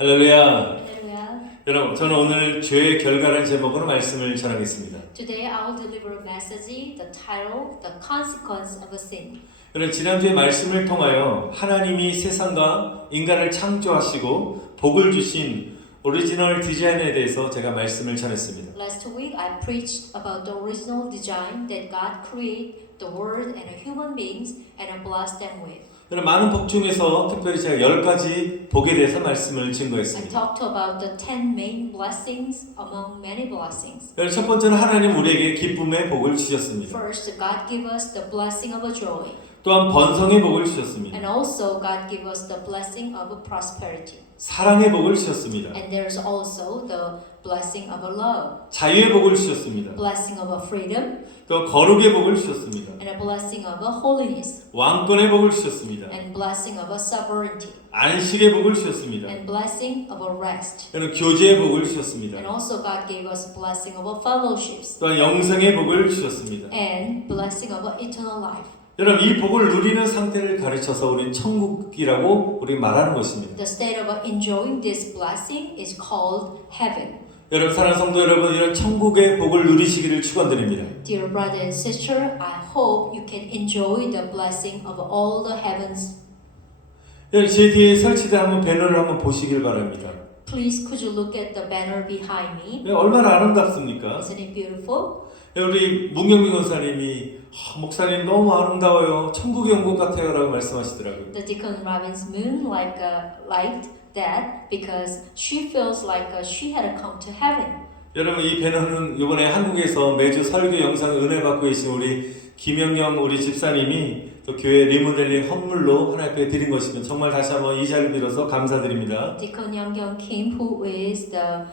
할렐루야. Hallelujah. 여러분, 저는 오늘 죄의 결과라는 제목으로 말씀을 전하겠습니다. Today I will deliver a message, the title, The Consequence of a Sin. 여러분, 지난주에 말씀을 통하여 하나님이 세상과 인간을 창조하시고 복을 주신 오리지널 디자인에 대해서 제가 말씀을 전했습니다. Last week I preached about the original design that God created the world and human beings and blessed them with. 여러분, 많은 복 중에서 특별히 제가 10가지 복에 대해서 말씀을 I 증거했습니다. talked about the 10 main blessings among many blessings. 여러분, 첫 번째는 하나님 우리에게 기쁨의 복을 주셨습니다. First, God gave us the blessing of a joy. 또한 번성의 복을 주셨습니다. And also God gave us the blessing of a prosperity. 사랑의 복을 주셨습니다. And there's also the blessing of a love. 자유의 복을 주셨습니다. Blessing of a freedom. 또 거룩의 복을 주셨습니다. And a blessing of a holiness. 왕권의 복을 주셨습니다. And blessing of a sovereignty. 안식의 복을 주셨습니다. And blessing of a rest. 여러분, 교제의 복을 주셨습니다. And also God gave us blessing of a fellowships. 또한 영생의 복을 주셨습니다. And blessing of a eternal life. 여러분, 이 복을 누리는 상태를 가르쳐서 우리는 천국이라고 우리 말하는 것입니다. The state of enjoying this blessing is called heaven. 여러분, 사랑하는 성도 여러분, 이런 천국의 복을 누리시기를 축원드립니다. Dear brother and sister, I hope you can enjoy the blessing of all the heavens. 여러분, 제 뒤에 설치된 한번 배너를 한번 보시길 바랍니다. Please could you look at the banner behind me? 얼마나 아름답습니까? Isn't it beautiful? 우리 문경민 권사님이 목사님 너무 아름다워요. 천국에 온 것 같아요 라고 말씀하시더라고요. The Deacon Robin's moon liked that because she feels like she had come to heaven. 여러분, 이 배너는 이번에 한국에서 매주 설교 영상 은혜 받고 계신 우리 김영경 우리 집사님이 또 교회 리모델링 헌물로 하나님 앞에 드린 것이면 정말 다시 한번 이 자리를 빌어서 감사드립니다. Deacon Young Kim, who is the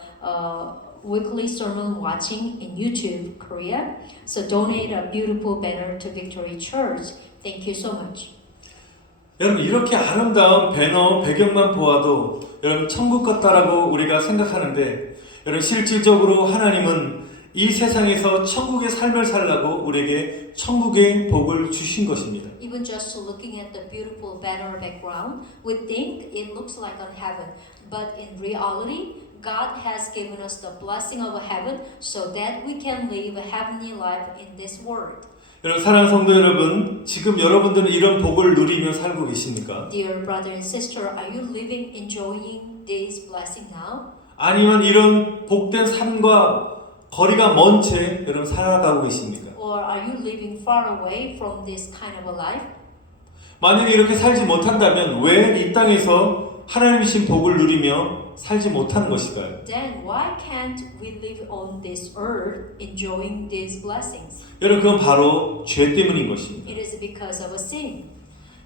weekly sermon watching in YouTube Korea, so donate a beautiful banner to Victory Church. Thank you so much. 여러분, 이렇게 아름다운 배너 배경만 보아도 여러분 천국 같다라고 우리가 생각하는데 여러분 실질적으로 하나님은 이 세상에서 천국의 삶을 살라고 우리에게 천국의 복을 주신 것입니다. Even just looking at the beautiful banner background, we think it looks like on heaven, but in reality, God has given us the blessing of heaven so that we can live a heavenly life in this world. 여러분, 사랑하는 성도 여러분, 지금 여러분들은 이런 복을 누리며 살고 계십니까? Dear brother and sister, are you living, enjoying this blessing now? 아니면 이런 복된 삶과 거리가 먼 채 여러분 살아가고 계십니까? Or are you living far away from this kind of a life? 만약에 이렇게 살지 못한다면 왜 이 땅에서 하나님 주신 복을 누리며 살지 못하는 것일까요? Then why can't we live on this earth enjoying these blessings? 여러분, 그건 바로 죄 때문인 것입니다. It is because of a sin.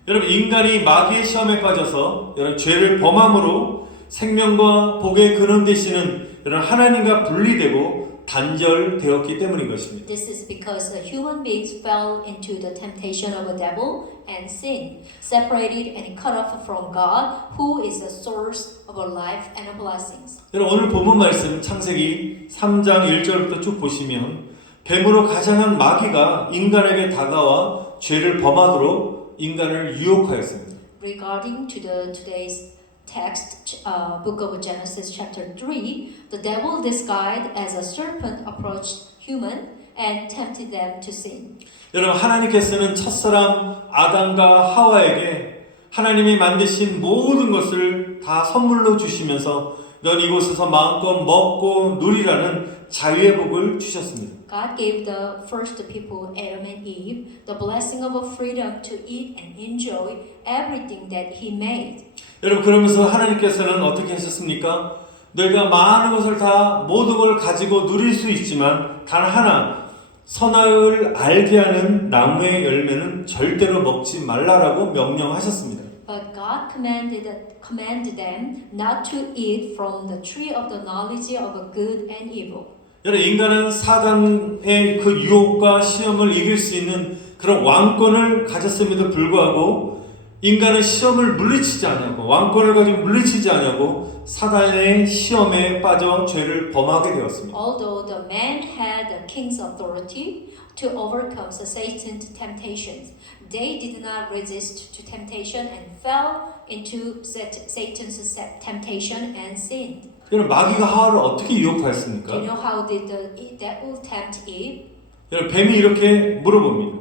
여러분, 인간이 마귀의 시험에 빠져서 여러분 죄를 범함으로 생명과 복의 근원 되시는 여러분 하나님과 분리되고 단절되었기 때문인 것입니다. This is because the human beings fell into the temptation of a devil and sin, separated and cut off from God, who is the source of our life and our blessings. 여러분, 오늘 본문 말씀 창세기 3장 1절부터 쭉 보시면 뱀으로 가장한 마귀가 인간에게 다가와 죄를 범하도록 인간을 유혹하였습니다. Regarding to today's text, book of Genesis chapter 3, the devil disguised as a serpent approached human and tempted them to sin. 여러분, 하나님께서는 첫사람 아담과 하와에게 하나님이 만드신 모든 것을 다 선물로 주시면서 넌 이곳에서 마음껏 먹고 누리라는 자유의 복을 주셨습니다. God gave the first people, Adam and Eve, the blessing of a freedom to eat and enjoy everything that He made. 여러분, 그러면서 하나님께서는 어떻게 하셨습니까? 너희가 많은 것을 다 모든 걸 가지고 누릴 수 있지만 단 하나 선악을 알게 하는 나무의 열매는 절대로 먹지 말라라고 명령하셨습니다. But God commanded them not to eat from the tree of the knowledge of good and evil. 여러분, 인간은 사단의 그 유혹과 시험을 이길 수 있는 그런 왕권을 가졌음에도 불구하고 인간은 시험을 물리치지 않냐고 왕권을 가지고 물리치지 않냐고 사단의 시험에 빠져 죄를 범하게 되었습니다. Although the man had the king's authority to overcome Satan's temptations, they did not resist to temptation and fell into Satan's temptation and sinned. 여러분 마귀가 하와를 어떻게 Do you 유혹하였습니까? know how did the devil tempt Eve? 여러분 뱀이 이렇게 물어봅니다.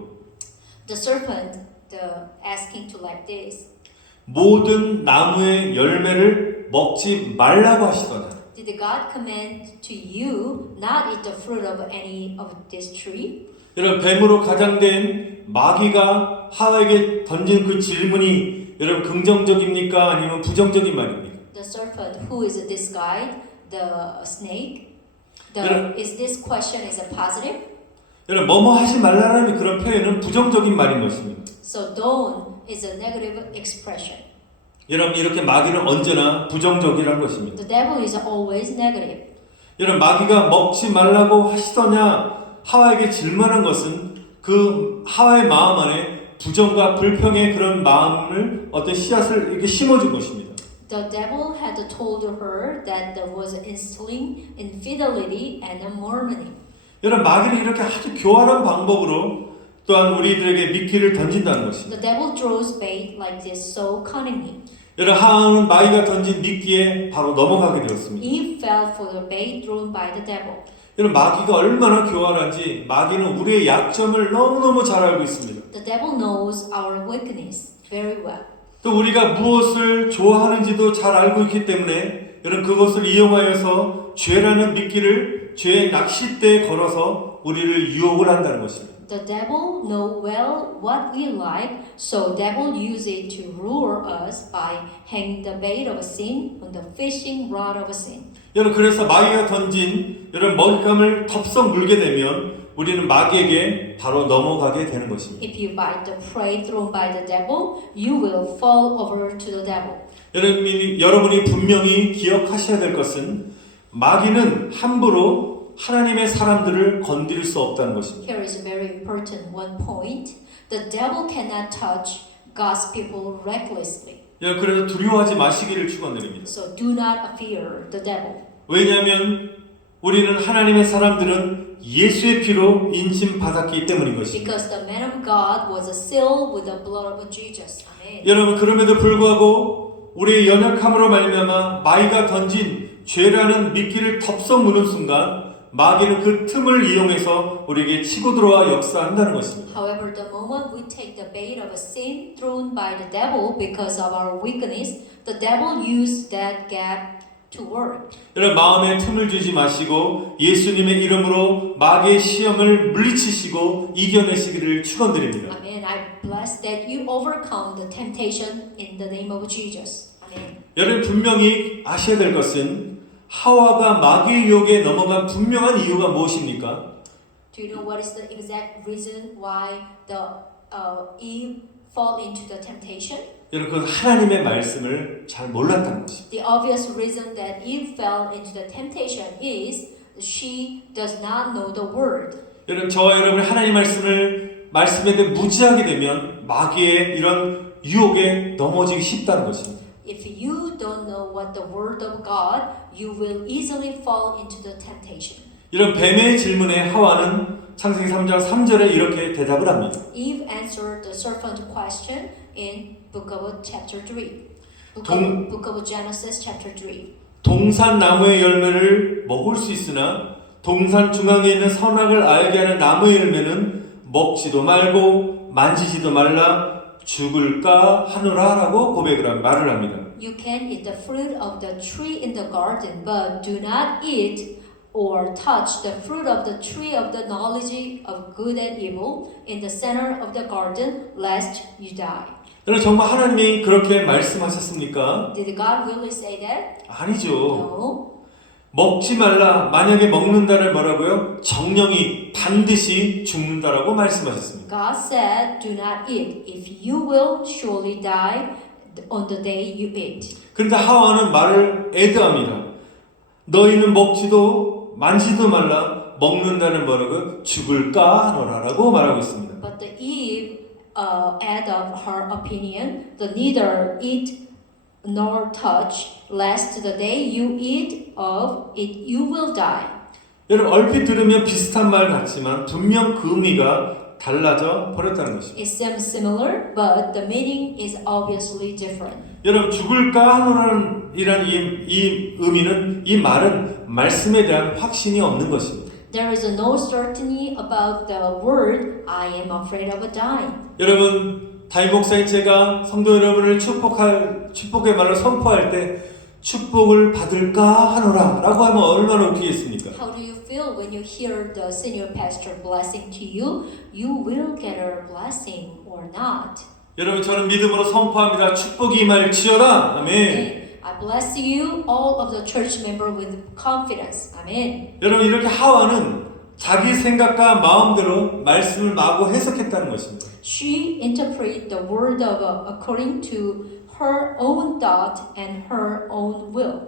The serpent, asking to like this. 모든 나무의 열매를 먹지 말라고 하시더라. Did God command to you not eat the fruit of any of this tree? 여러분 뱀으로 가장된 마귀가 하와에게 던진 그 질문이 여러분 긍정적입니까? 아니면 부정적인 말입니까? The serpent, who is this guy? The snake? Yeah. Is this question is a positive? 여러분 뭐뭐 하지 말라는 그런 표현은 부정적인 말인 것입니다. So don't is a negative expression. 여러분 이렇게 마귀는 언제나 부정적이라는 것입니다. The devil is always negative. 여러분 마귀가 먹지 말라고 하시더냐 하와에게 질문한 것은 그 하와의 마음 안에 부정과 불평의 그런 마음을 어떤 씨앗을 이렇게 심어준 것입니다. The devil had told her that there was instilling infidelity and murmuring. 여러분 마귀는 이렇게 아주 교활한 방법으로 또한 우리들에게 미끼를 던진다는 것입니다. The devil throws bait like this so cunningly. 여러분 하와는 마귀가 던진 미끼에 바로 넘어가게 되었습니다. Eve fell for the bait thrown by the devil. 여러분 마귀가 얼마나 교활한지 마귀는 우리의 약점을 너무너무 잘 알고 있습니다. The devil knows our weakness very well. 또 우리가 무엇을 좋아하는지도 잘 알고 있기 때문에 여러분 그것을 이용하여서 죄라는 미끼를 죄의 낚싯대에 걸어서 우리를 유혹을 한다는 것입니다. The devil know well what we like, so devil use it to lure us by hanging the bait of sin on the fishing rod of sin. 여러분 그래서 마귀가 던진 여러분 먹잇감을 덥석 물게 되면 우리는 마귀에게 바로 넘어가게 되는 것입니다. If you bite the prey thrown by the devil, you will fall over to the devil. 여러분이 분명히 기억하셔야 될 것은 마귀는 함부로 하나님의 사람들을 건드릴 수 없다는 것입니다. Here is a very important one point. The devil cannot touch God's people recklessly. 그래서 두려워하지 마시기를 축원드립니다. So do not fear the devil. 왜냐하면 우리는 하나님의 사람들은 예수의 피로 인침받았기 때문인 것입니다. Because the man of God was sealed with the blood of Jesus. Amen. 여러분 그럼에도 불구하고 우리의 연약함으로 말미암아 마귀가 던진 죄라는 미끼를 덥석 무는 순간 마귀는 그 틈을 이용해서 우리에게 치고 들어와 역사한다는 것입니다. However, the moment we take the bait of a sin thrown by the devil because of our weakness, the devil used that gap to work. 여러분 마음에 틈을 주지 마시고 예수님의 이름으로 마귀의 시험을 물리치시고 이겨내시기를 축원드립니다. Amen. I bless that you overcome the temptation in the name of Jesus. Amen. 여러분 분명히 아셔야 될 것은 하와가 마귀의 유혹에 넘어간 분명한 이유가 무엇입니까? Do you know what is the exact reason why the Eve fall into the temptation? 여러분 그건 하나님의 말씀을 잘 몰랐다는 것입니다. The obvious reason that Eve fell into the temptation is she does not know the word. 여러분 저와 여러분이 하나님 말씀에 대해 무지하게 되면 마귀의 이런 유혹에 넘어지기 쉽다는 것입니다. If you don't know what the word of God, you will easily fall into the temptation. 이런 뱀의 질문에 하와는 창세기 3장 3절에 이렇게 대답을 합니다. Eve answered the serpent question in book of chapter 3. Book of Genesis chapter 3. 동산 나무의 열매를 먹을 수 있으나 동산 중앙에 있는 선악을 알게 하는 나무의 열매는 먹지도 말고 만지지도 말라 죽을까 하노라라고 말을 합니다. You can eat the fruit of the tree in the garden, but do not eat or touch the fruit of the tree of the knowledge of good and evil in the center of the garden, lest you die. 여러분 정말 하나님이 그렇게 말씀하셨습니까? Did God really say that? 아니죠. No. 먹지 말라. 만약에 먹는다를 뭐라고요? 정령이 반드시 죽는다라고 말씀하셨습니다. God said, do not eat. If you will surely die on the day you eat. 그런데 하와는 말을 애드합니다. 너희는 먹지도 만지도 말라. 먹는다는 뭐라고요? 죽을까 하노라라고 말하고 있습니다. But the Eve add of her opinion, the neither eat nor touch, lest the day you eat of it you will die. 여러분 얼핏 들으면 비슷한 말 같지만 분명 그 의미가 달라져 버렸다는 것입니다. It seems similar, but the meaning is obviously different. 여러분 죽을까 하노라는 이 의미는 이 말은 말씀에 대한 확신이 없는 것입니다. There is no certainty about the word I am afraid of dying. 여러분 담임 목사인 제가 성도 여러분을 축복의 말을 선포할 때 축복을 받을까 하노라라고 하면 얼마나 웃기겠습니까? How do you feel when you hear the senior pastor blessing to you? You will get a blessing or not. 여러분 저는 믿음으로 선포합니다. 축복이 임할지어다. 아멘. Amen. I bless you, all of the church member with confidence. Amen. 여러분 이렇게 하와는 자기 생각과 마음대로 말씀을 마구 해석했다는 것입니다. She interpreted the word of according to her own thought and her own will.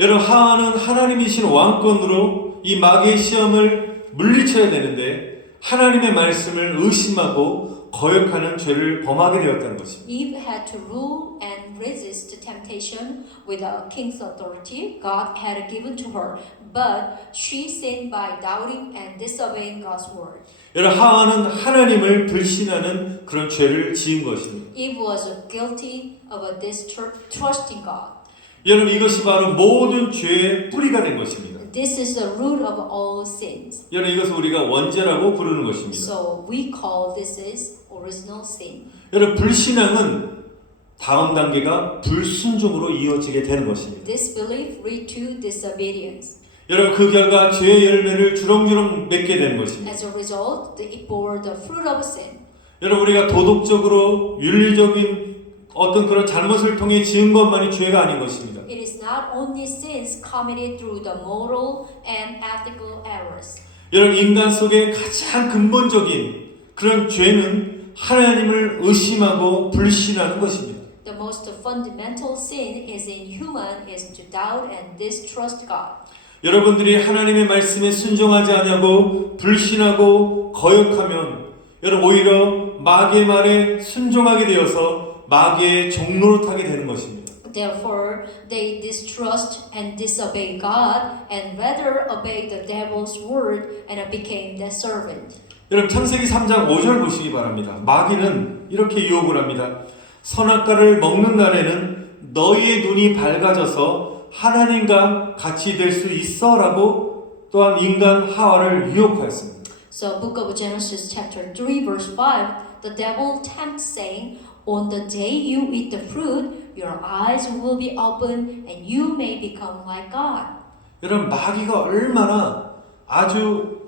여러분 하와는 하나님이신 왕권으로 이 마귀의 시험을 물리쳐야 되는데 하나님의 말씀을 의심하고 거역하는 죄를 범하게 되었다는 것입니다. Eve had to rule and resist temptation with a king's authority God had given to her, but she sinned by doubting and disobeying God's word. 여러분 하와는 하나님을 불신하는 그런 죄를 지은 것입니다. Eve was guilty of a distrusting God. 여러분 이것이 바로 모든 죄의 뿌리가 된 것입니다. This is the root of all sins. 여러분 이것을 우리가 원죄라고 부르는 것입니다. So we call this is original sin. 여러분 불신앙은 다음 단계가 불순종으로 이어지게 되는 것입니다. Disbelief lead to disobedience. 여러분 그 결과 죄의 열매를 주렁주렁 맺게 되는 것입니다. As a result, it bore the fruit of sin. 여러분 우리가 도덕적으로 윤리적인 어떤 그런 잘못을 통해 지은 것만이 죄가 아닌 것입니다. It is not only sins committed through the moral and ethical errors. 여러분 인간 속에 가장 근본적인 그런 죄는 하나님을 의심하고 불신하는 것입니다. The most fundamental sin is in human is to doubt and distrust God. 여러분들이 하나님의 말씀에 순종하지 않냐고 불신하고 거역하면 여러분 오히려 마귀의 말에 순종하게 되어서 마귀의 종로를 타게 되는 것입니다. Therefore, they distrust and disobey God and rather obey the devil's word and became their servant. 여러분 창세기 3장 5절 보시기 바랍니다. 마귀는 이렇게 유혹을 합니다. 선악과를 먹는 날에는 너희의 눈이 밝아져서 하나님과 같이 될 수 있어라고 또한 인간 하와를 유혹하였습니다. So, Book of Genesis, chapter 3, verse 5, the devil tempts, saying, "On the day you eat the fruit, your eyes will be opened, and you may become like God." 여러분 마귀가 얼마나 아주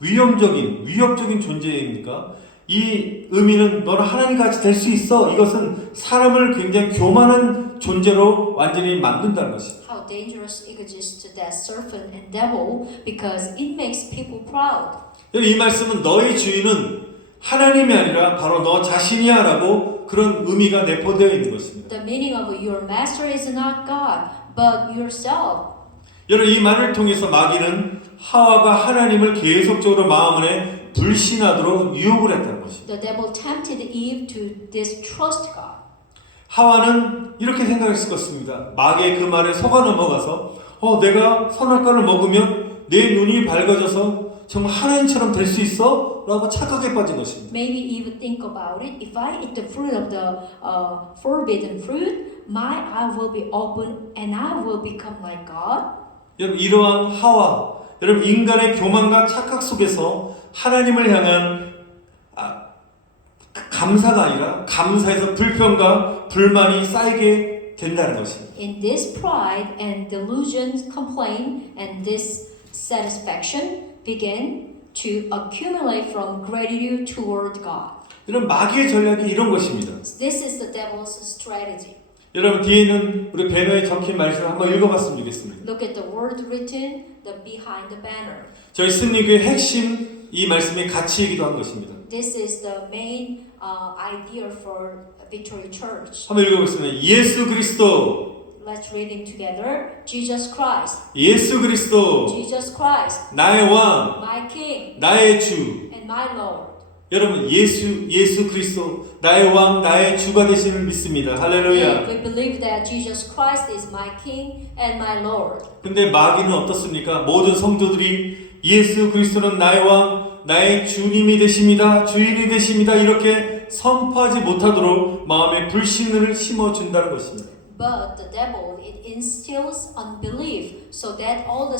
위협적인 존재입니까? 이 의미는 너는 하나님 같이 될 수 있어. 이것은 사람을 굉장히 교만한 존재로 완전히 만든다는 것입니다. How dangerous exists that serpent and devil because it makes people proud. 이 말씀은 너의 주인은 하나님이 아니라 바로 너 자신이야 라고 그런 의미가 내포되어 있는 것입니다. The meaning of your master is not God, but yourself. 여러분 이 말을 통해서 마귀는 하와가 하나님을 계속적으로 마음 안에 불신하도록 유혹을 했다는 것입니다. The devil tempted Eve to distrust God. 하와는 이렇게 생각했을 것입니다. 마귀의 그 말에 속아 넘어가서 내가 선악과를 먹으면 내 눈이 밝아져서 정말 하나님처럼 될 수 있어? 라고 착각에 빠진 것입니다. Maybe Eve think about it. If I eat the fruit of the forbidden fruit, my eye will be open and I will become like God. 여러분 이러한 하와, 여러분 인간의 교만과 착각 속에서 하나님을 향한 감사가 아니라 감사에서 불평과 불만이 쌓이게 된다는 것입니다. In this pride and delusions, complaint and dissatisfaction began to accumulate from gratitude toward God. 여러분 마귀의 전략이 이런 것입니다. This is the devil's strategy. 여러분 뒤에 있는 우리 배너에 적힌 말씀을 한번 읽어봤으면 좋겠습니다. Look at the word written behind the banner. 저희 승리교의 핵심 이 말씀의 가치이기도 한 것입니다. This is the main idea for Victory Church. 한번 읽어보겠습니다. 예수 그리스도, Let's read it together. Jesus Christ. 예수 그리스도, Jesus Christ. 나의 왕, My King 나의 주. and my Lord. 여러분 예수 그리스도 나의 왕, 나의 주가 되심을 믿습니다. 할렐루야. We believe that Jesus Christ is my King and my Lord. 근데 마귀는 어떻습니까? 모든 성도들이 예수 그리스도는 나의 왕, 나의 주님이 되십니다. 주인이 되십니다. 이렇게 선포하지 못하도록 마음에 불신을 심어준다는 것입니다. But the devil, it instills unbelief so that all the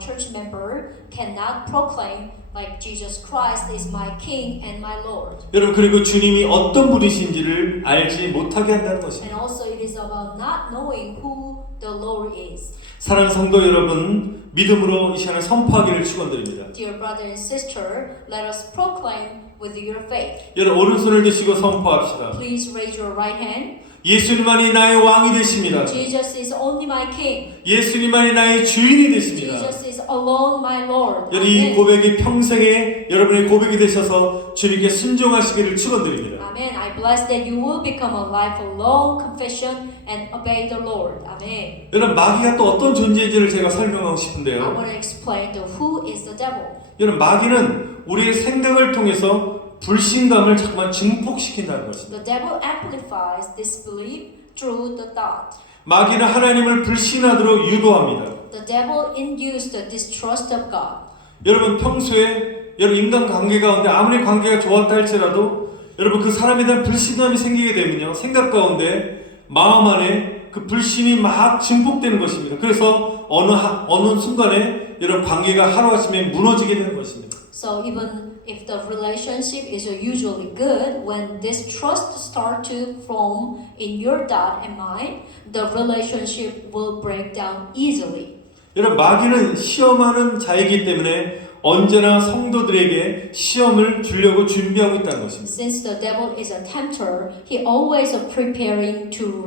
church member cannot proclaim like Jesus Christ is my King and my Lord. 여러분 그리고 주님이 어떤 분이신지를 알지 못하게 한다는 것입니다. And also it is about not knowing who the Lord is. 사랑하는 성도 여러분, 믿음으로 이 시간에 선포하기를 축원드립니다. Dear brother and sister, let us proclaim with your faith. 여러분 오른손을 드시고 선포합시다. Please raise your right hand. 예수님만이 나의 왕이 되십니다. Jesus is only my King. 예수님만이 나의 주인이 되십니다. Jesus is alone my Lord. 여러분 이 Amen. 고백이 평생에 여러분의 고백이 되셔서 주님께 순종하시기를 축원드립니다. Amen. I bless that you will become a lifelong confession and obey the Lord. Amen. 여러분 마귀가 또 어떤 존재인지를 제가 설명하고 I 싶은데요. want to explain the who is the devil. 여러분 마귀는 우리의 생각을 통해서 불신감을 자꾸만 증폭시킨다는 것입니다. The devil amplifies disbelief through the thought. 마귀는 하나님을 불신하도록 유도합니다. The devil induced the distrust of God. 여러분 평소에 여러분 인간 관계 가운데 아무리 관계가 좋았다 할지라도 여러분 그 사람에 대한 불신감이 생기게 되면요 생각 가운데 마음 안에 그 불신이 막 증폭되는 것입니다. 그래서 어느 순간에 여러분 관계가 하루아침에 무너지게 되는 것입니다. So even if the relationship is usually good, when distrust start to form in your thought and mind, the relationship will break down easily. 여러분 마귀는 시험하는 자이기 때문에 언제나 성도들에게 시험을 주려고 준비하고 있다는 것입니다. Since the devil is a tempter, he always preparing to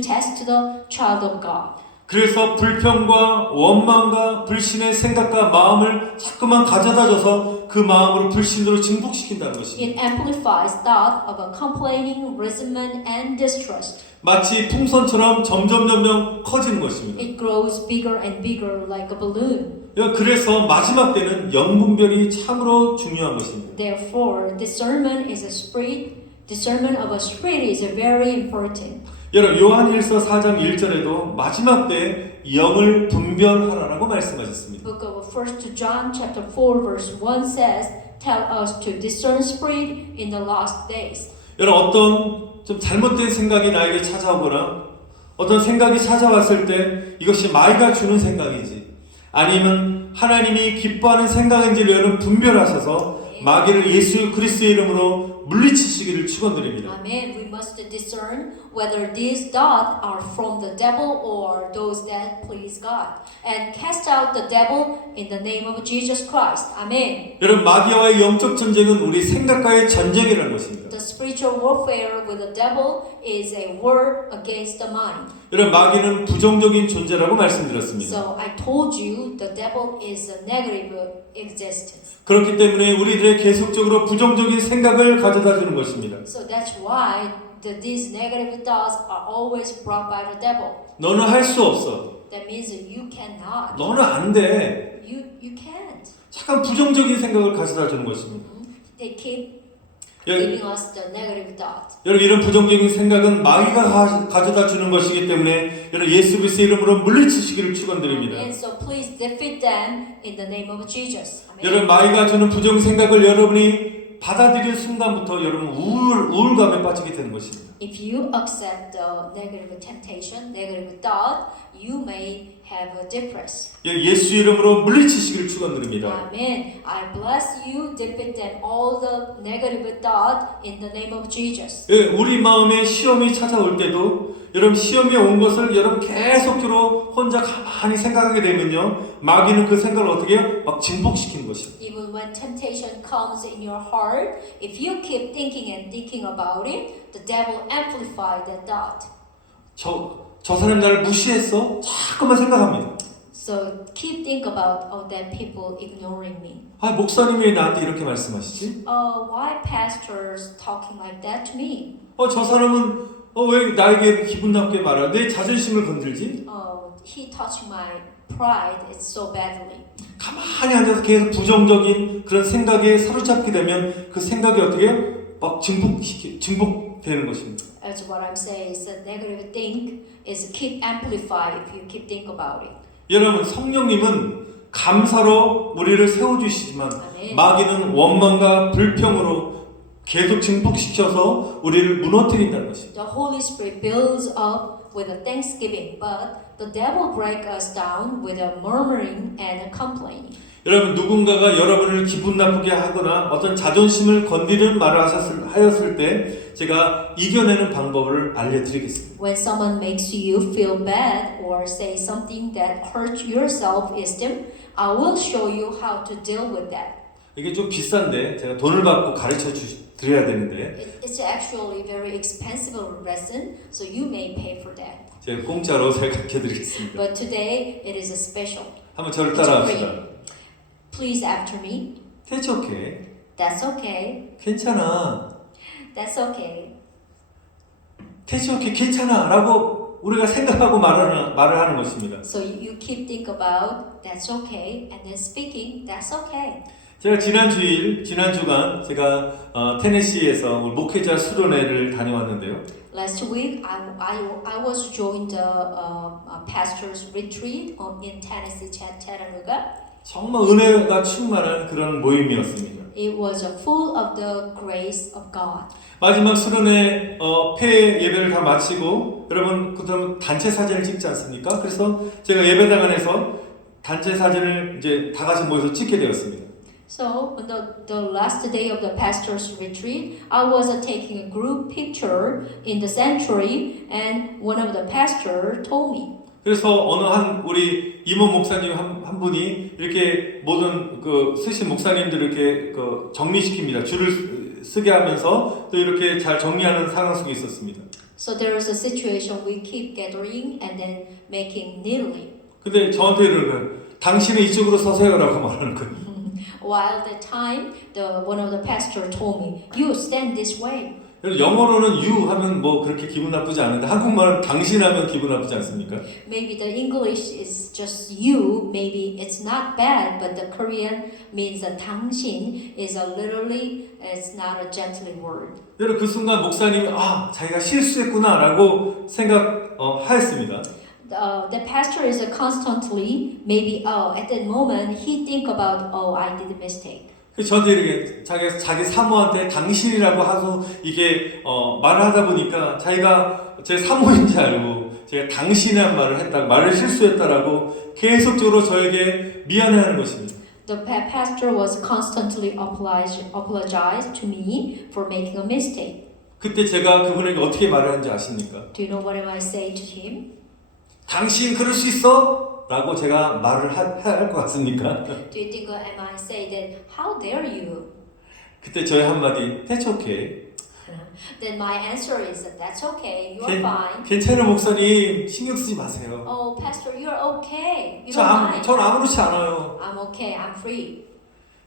test the child of God. 그래서 불평과 원망과 불신의 생각과 마음을 자꾸만 가져다줘서 그 마음으로 불신으로 증폭시킨다는 것입니다. It amplifies thought of a complaining, resentment, and distrust. 마치 풍선처럼 점점 커지는 것입니다. It grows bigger and bigger like a balloon. 그래서 마지막 때는 영분별이 참으로 중요한 것입니다. Therefore, discernment of a spirit is very important. 여러분 요한일서 4장 1절에도 마지막 때 영을 분별하라라고 말씀하셨습니다. Book of 1 John chapter 4 verse 1 says, tell us to discern spirit in the last days. 여러분 어떤 좀 잘못된 생각이 나에게 찾아오거나 어떤 생각이 찾아왔을 때 이것이 마귀가 주는 생각이지 아니면 하나님이 기뻐하는 생각인지를 여러분 분별하셔서 마귀를 예수 그리스도의 이름으로 물리치시기를 축원드립니다. Amen. We must discern whether these thoughts are from the devil or those that please God, and cast out the devil in the name of Jesus Christ. Amen. 여러분 마귀와의 영적 전쟁은 우리 생각과의 전쟁이라는 것입니다. The spiritual warfare with the devil is a war against the mind. 여러분 마귀는 부정적인 존재라고 말씀드렸습니다. So I told you the devil is a negative existence. 그렇기 때문에 우리들의 계속적으로 부정적인 생각을 가져다 주는 것입니다. So that's why these negative thoughts are always brought by the devil. 너는 할 수 없어. That means you cannot. 너는 안 돼. You can't. 잠깐 부정적인 생각을 가져다 주는 것입니다. They keep 여러분, giving us the negative thoughts. 여러분 이런 부정적인 생각은 마귀가 가져다 주는 것이기 때문에 여러분 예수 그리스도의 이름으로 물리치시기를 축원드립니다. And so please defeat them in the name of Jesus. Amen. 여러분 마귀가 주는 부정 생각을 여러분이 받아들이는 순간부터 여러분 우울감에 빠지게 되는 것입니다. If you accept the negative temptation, negative thought, you may have a depression. 예수 이름으로 물리치시기를 축원드립니다. Amen. I bless you, defeat them all the negative thought in the name of Jesus. 우리 마음에 시험이 찾아올 때도 여러분 시험이 온 것을 여러분 계속적으로 혼자 가만히 생각하게 되면요 마귀는 그 생각을 어떻게 해요? 막 증폭시키는 것입니다. Even when temptation comes in your heart, if you keep thinking and thinking about it, the devil amplifies that thought. 저 사람이 나를 무시했어? 자꾸만 생각합니다. So keep think about that people ignoring me. 목사님이 왜 나한테 이렇게 말씀하시지? Why pastors talking like that to me? 저 사람은 왜 나에게 기분 나쁘게 말해? 내 자존심을 건들지? He touched my pride so badly. 가만히 앉아서 계속 부정적인 그런 생각에 사로잡게 되면 그 생각이 어떻게 해요? 막 증폭되는 것입니다. That's what I'm saying. Is a negative thing is keep amplify if you keep think about it. 여러분 성령님은 감사로 우리를 세워주시지만 아멘. 마귀는 원망과 불평으로 계속 증폭시켜서 우리를 무너뜨린다는 것입니다. The Holy Spirit builds up with a thanksgiving, but the devil breaks us down with a murmuring and a complaining. 여러분 누군가가 여러분을 기분 나쁘게 하거나 어떤 자존심을 건드리는 말을 하였을 때 제가 이겨내는 방법을 알려드리겠습니다. When someone makes you feel bad or say something that hurts your self-esteem, I will show you how to deal with that. 이게 좀 비싼데 제가 돈을 받고 가르쳐 드려야 되는데 It's actually very expensive lesson, so you may pay for that. 제가 공짜로 가르쳐 드리겠습니다. But today it is a special. 한번 저를 It's 따라합시다. free. Please after me. That's okay. That's okay. 괜찮아. That's okay. That's okay. 괜찮아. 라고 우리가 생각하고 말을 하는 것입니다. So you keep think about that's okay, and then speaking that's okay. 제가 지난 주간 제가 테네시에서 우리 목회자 수련회를 다녀왔는데요. Last week I was joined the pastor's retreat in Tennessee, Chattanooga. 정말 은혜가 충만한 그런 모임이었습니다. It was full of the grace of God. 마지막 수련회 폐 예배를 다 마치고 여러분 그다음 단체 사진을 찍지 않습니까? 그래서 제가 예배당 안에서 단체 사진을 이제 다 같이 모여서 찍게 되었습니다. So on the last day of the pastor's retreat, I was taking a group picture in the sanctuary, and one of the pastor told me. 그래서 어느 한 우리 임원 목사님 한 분이 이렇게 모든 그 쓰신 목사님들 이렇게 그 정리시킵니다. 줄을 쓰게 하면서 또 이렇게 잘 정리하는 상황 속에 있었습니다. So there is a situation we keep gathering and then making neatly. 근데 저한테 이러는 당신은 이쪽으로 서세요라고 말하는 거예요. While the time, one of the pastor told me, "You stand this way." 영어로는 you 하면 뭐 그렇게 기분 나쁘지 않은데 한국말은 당신 하면 기분 나쁘지 않습니까? Maybe the English is just you, maybe it's not bad, but the Korean means 당신 is literally, it's not a gently word. 여러분 그 순간 목사님이 자기가 실수했구나라고 생각하였습니다. The pastor is constantly, maybe, at that moment, he think about, I did a mistake. 저한테 이렇게 자기 사모한테 당신이라고 하고 이게 말을 하다 보니까 자기가 제 사모인지 알고 제가 당신이란 말을 실수했다라고 계속적으로 저에게 미안해하는 것입니다. The pastor was constantly apologized to me for making a mistake. 그때 제가 그분에게 어떻게 말하는지 아십니까? Do you know what I say to him? 당신 그럴 수 있어? 라고 제가 말을 할 것 같습니까? Do you think I might say that, how dare you? 그때 저의 한마디, That's okay. Then my answer is that that's okay, you are fine. 괜찮은 목사님 신경 쓰지 마세요. Oh, pastor, you're okay. You don't mind. 전 아무렇지 않아요. I'm okay, I'm free.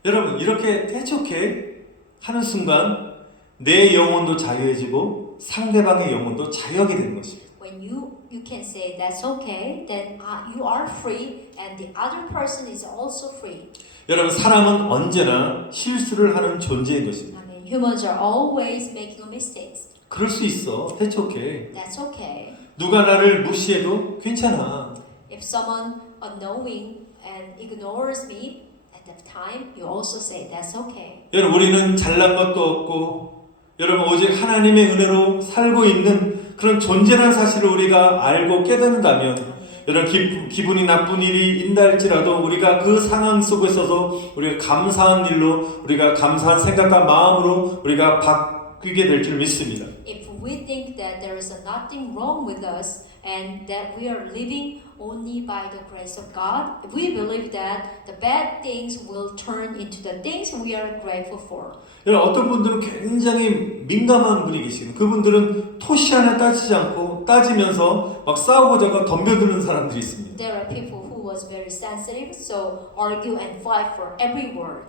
여러분 이렇게 That's okay 하는 순간 내 영혼도 자유해지고 상대방의 영혼도 자유하게 되는 것입니다. When you can say that's okay, then you are free, and the other person is also free. 여러분 사람은 언제나 실수를 하는 존재인 것입니다. I mean, humans are always making mistakes. 그럴 수 있어. That's okay. That's okay. 누가 나를 무시해도 괜찮아. If someone unknowing and ignores me at that time, you also say that's okay. 여러분 우리는 잘난 것도 없고 여러분 오직 하나님의 은혜로 살고 있는 그런 존재라는 사실을 우리가 알고 깨닫는다면 여러분 기분이 나쁜 일이 있다 할지라도 우리가 그 상황 속에서도 우리가 감사한 일로 우리가 감사한 생각과 마음으로 우리가 바뀌게 될 줄 믿습니다. If we think that there is nothing wrong with us and that we are living only by the grace of God, if we believe that the bad things will turn into the things we are grateful for. 여러분 어떤 분들은 굉장히 민감한 분이 계시고 그분들은 토시 하나 따지면서 막 싸우고자고 덤벼드는 사람들이 있습니다. There are people who was very sensitive, so argue and fight for every word.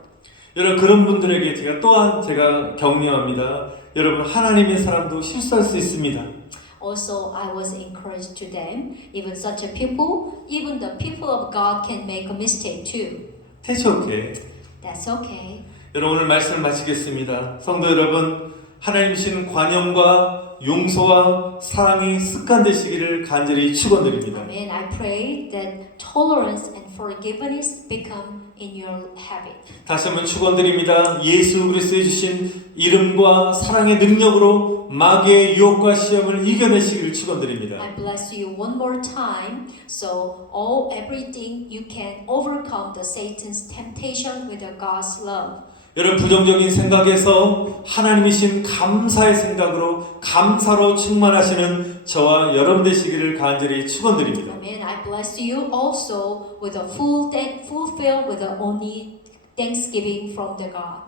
여러분 그런 분들에게 제가 격려합니다. 여러분 하나님의 사람도 실수할 수 있습니다. Also, I was encouraged to them. Even such a people, even the people of God can make a mistake too. That's okay. That's okay. 여러분 오늘 말씀을 마치겠습니다. 성도 여러분, 하나님 주시는 관용과 용서와 사랑이 습관 되시기를 간절히 축원드립니다. Amen. I pray that tolerance and forgiveness become in your habit. 다시 한번 축원드립니다. 예수 그리스도의 주신 이름과 사랑의 능력으로 마귀의 유혹과 시험을 이겨내시기를 축원드립니다. I bless you one more time. So everything you can overcome the Satan's temptation with the God's love. 여러분 부정적인 생각에서 하나님이신 감사의 생각으로 감사로 충만하시는 저와 여러분 되시기를 간절히 축원드립니다. Amen. I bless you also with a fulfilled with the only thanksgiving from the God.